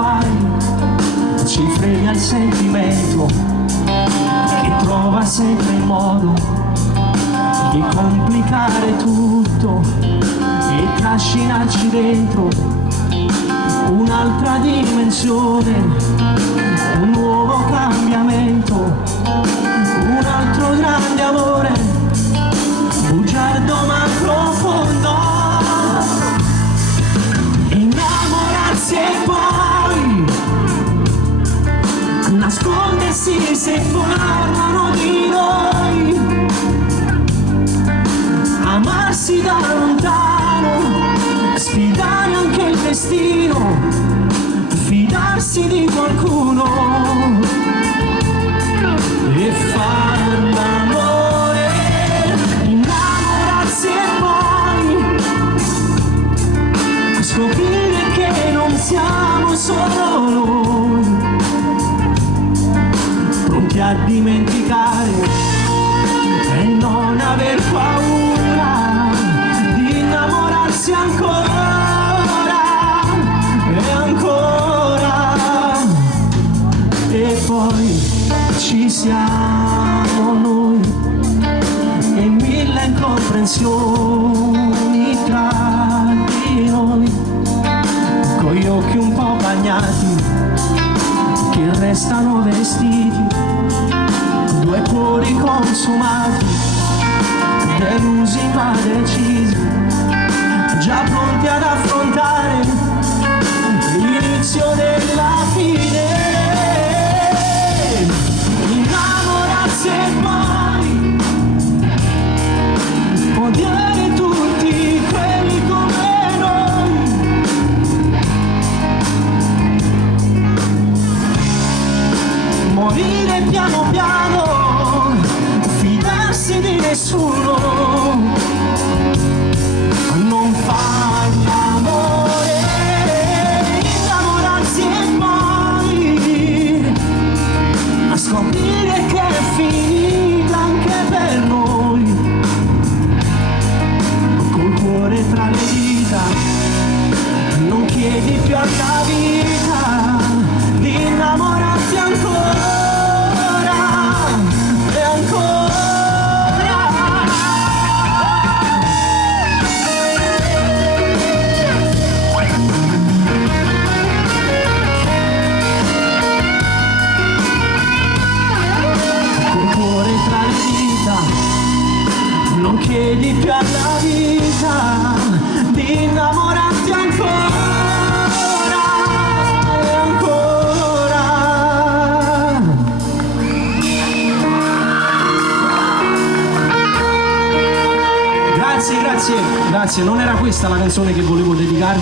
guai, ci frega il sentimento che trova sempre il modo di complicare tutto e trascinarci dentro un'altra dimensione, un nuovo cambiamento, un altro grande amore, bugiardo ma profondo, innamorarsi e poi nascondersi se parlano di noi, amarsi da lontano, sfidare anche il destino, fidarsi di qualcuno e fare l'amore, innamorarsi e poi scoprire che non siamo solo noi, pronti a dimenticare e non aver paura di innamorarsi ancora e ancora. E poi ci siamo noi e mille incomprensioni tra di noi, con gli occhi un po' bagnati che restano vestiti, due cuori consumati, delusi ma decisi, già pronti ad affrontare l'inizio della fine. Innamorarsi e poi odiare tutti quelli come noi, morire piano piano, fidarsi di nessuno, non fare l'amore, innamorarsi e poi a scoprire che è finita anche per noi, col cuore tra le dita, non chiedi più alla vita di innamorarti ancora e ancora. Non chiedi più alla vita di innamorarti ancora e ancora. Grazie, non era questa la canzone che volevo dedicarvi.